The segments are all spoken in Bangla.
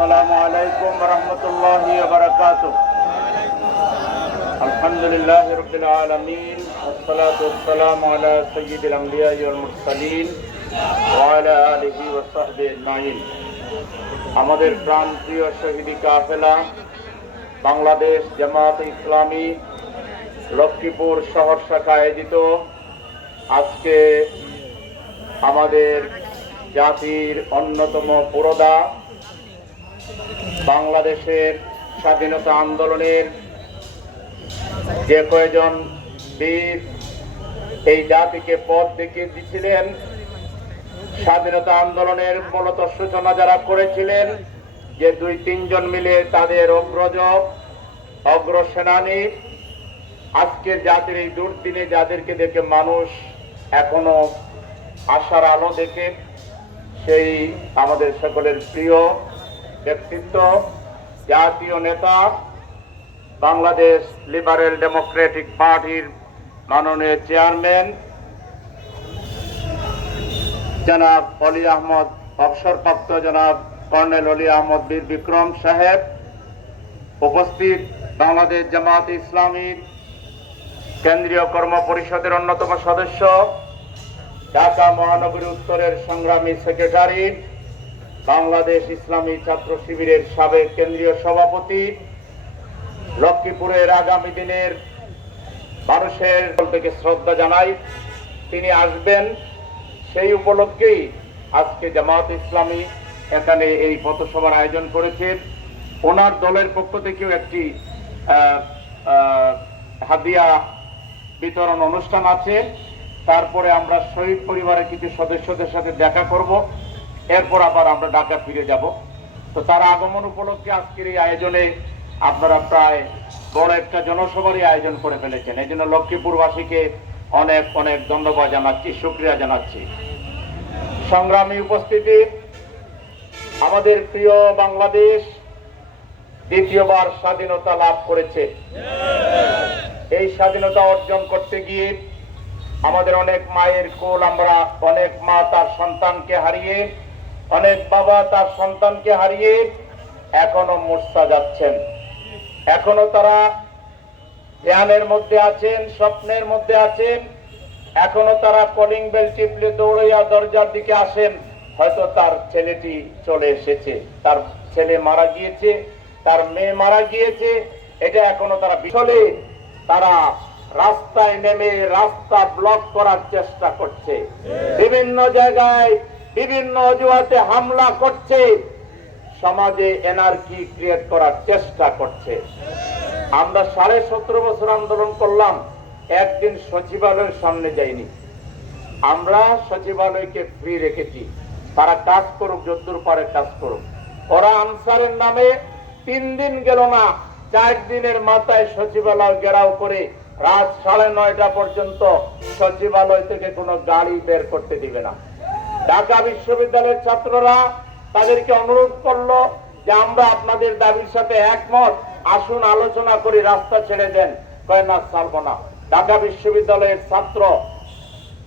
আসসালামু আলাইকুম ওয়া রাহমাতুল্লাহি ওয়া বারাকাতুহু। আলহামদুলিল্লাহি রাব্বিল আলামিন ওয়াসসালাতু ওয়াসসালামু আলা সাইয়্যিদিল আমবিয়া ওয়াল মুরসালিন ওয়া আলা আলিহি ওয়া সাহবিহি আজমাইন। আমাদের প্রাণপ্রিয় শহীদি কাফেলা বাংলাদেশ জামায়াতে ইসলামী লক্ষ্মীপুর শহর শাখা আয়োজিত আজকে আমাদের জাতির অন্যতম পুরোধা বাংলাদেশের স্বাধীনতা আন্দোলনের যে কয়েকজন বীর এই জাতিকে পথ দেখিয়ে দিয়েছিলেন, স্বাধীনতা আন্দোলনের মূলত সূচনা যারা করেছিলেন, যে 2-3 জন মিলে তাদের অগ্রসেনানী, আজকের জাতির এই দুর্দিনে যাদেরকে দেখে মানুষ এখনো আশার আলো দেখে, সেই আমাদের সকলের প্রিয় ব্যক্তিত্ব, জাতীয় নেতা, বাংলাদেশ লিবারেল ডেমোক্রেটিক পার্টির মাননীয় চেয়ারম্যান জনাব অলি আহমদ, অবসরপ্রাপ্ত জনাব কর্নেল অলি আহমদ বীর বিক্রম সাহেব, উপস্থিত বাংলাদেশ জামায়াতে ইসলামীর কেন্দ্রীয় কর্ম পরিষদের অন্যতম সদস্য, ঢাকা মহানগরী উত্তরের সংগ্রামী সেক্রেটারি, বাংলাদেশ ইসলামী ছাত্র শিবিরের সাবেক কেন্দ্রীয় সভাপতি, লক্ষ্মীপুরের আগামী দিনের মানুষের থেকে শ্রদ্ধা জানাই। তিনি আসবেন, সেই উপলক্ষেই আজকে জামায়াত ইসলামী এখানে এই পথসভার আয়োজন করেছে। ওনার দলের পক্ষ থেকেও একটি হাদিয়া বিতরণ অনুষ্ঠান আছে। তারপরে আমরা শহীদ পরিবারের কিছু সদস্যদের সাথে দেখা করব, এরপর আবার আমরা ঢাকা ফিরে যাব। তো তার আগমন উপলক্ষে আজকের এই আয়োজনে আপনারা প্রায় বড় একটা জনসভারই আয়োজন করে ফেলেছেন। এই জন্য লক্ষ্মীপুরবাসীকে অনেক অনেক ধন্যবাদ জানাচ্ছি, শুকরিয়া জানাচ্ছি। সংগ্রামী উপস্থিতি, আমাদের প্রিয় বাংলাদেশ দ্বিতীয়বার স্বাধীনতা লাভ করেছে। এই স্বাধীনতা অর্জন করতে গিয়ে আমাদের অনেক মায়ের কোল, আমরা অনেক মা তার সন্তানকে হারিয়ে, অনেক বাবা তার সন্তানকে হারিয়ে এখনো মূর্ছা যাচ্ছেন। এখনো তারা ধ্যানের মধ্যে আছেন, স্বপ্নের মধ্যে আছেন। এখনো তারা কলিং বেল টিপলে দৌড়াইয়া দরজার দিকে আসেন, হয়তো তার ছেলেটি চলে এসেছে, তার ছেলে মারা গিয়েছে, তার মেয়ে মারা গিয়েছে, এটা এখনো তারা বিচলে তারা রাস্তায় নেমে রাস্তা ব্লক করার চেষ্টা করছে, বিভিন্ন জায়গায় বিভিন্ন অজুহাতে হামলা করছে, সমাজে এনার্কি ক্রিয়েট করার চেষ্টা করছে। আমরা 17.5 বছর আন্দোলন করলাম, একদিন সচিবালয়ের সামনে যাইনি। আমরা সচিবালয়কে ফ্রি রেখেছি, তারা কাজ করুক, যদ্দূর পারে কাজ করুক। ওরা আনসারের নামে 3 দিন গেল না, 4 দিনের মাথায় সচিবালয় ঘেরাও করে রাত 9:30 পর্যন্ত সচিবালয় থেকে কোনো গাড়ি বের করতে দিবে না। ঢাকা বিশ্ববিদ্যালয়ের ছাত্ররা তাদেরকে অনুরোধ করলো যে আমরা আপনাদের দাবির সাথে একমত, আসুন আলোচনা করি, রাস্তা ছেড়ে দেন। কয় না, ছাড়বো না। ঢাকা বিশ্ববিদ্যালয়ের ছাত্র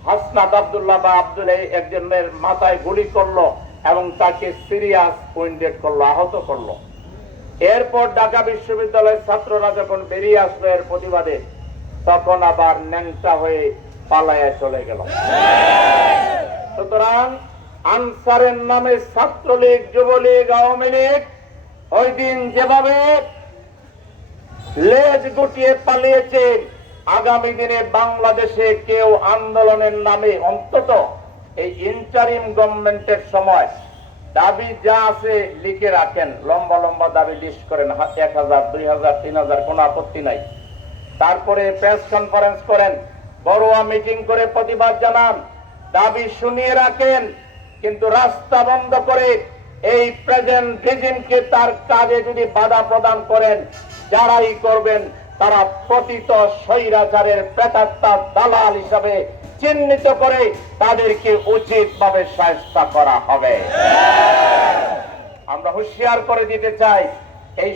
হাসনাত আব্দুল্লাহ বা আব্দুল একজনের মাথায় গুলি করলো এবং তাকে সিরিয়াস উইন্ডেড করলো, আহত করলো। এরপর ঢাকা বিশ্ববিদ্যালয়ের ছাত্ররা যখন বেরিয়ে আসলো এর প্রতিবাদে, তখন আবার ন্যাংটা হয়ে পালায়া চলে গেল। সুতরাং আনসারের নামে ছাত্রলীগ, যুবলীগ, আওয়ামী লীগ ওই দিন যেভাবে লেজ গুটিয়ে পালিয়েছে, আগামী দিনে বাংলাদেশে কেউ আন্দোলনের নামে অন্তত এই ইন্টারিম গভর্নমেন্টের সময় দাবি যা আছে লিখে রাখেন, লম্বা লম্বা দাবি লিস্ট করেন, 1000, 2000, 3000, কোনো আপত্তি নাই। তারপরে প্রেস কনফারেন্স করেন, বড়ুয়া মিটিং করে প্রতিবাদ জানান, দাবি শুনিয়ে রাখেন। কিন্তু রাস্তা বন্ধ করে এই প্রেজেন্ট রিজিমকে তার কাজে যদি বাধা প্রদান করেন, যারাই করবেন তারা পতিত স্বৈরাচারের প্রেতাত্মা দালাল হিসাবে চিহ্নিত করে তাদেরকে উচিতভাবে শাস্তি করা হবে। আমরা হুঁশিয়ার করে দিতে চাই, এই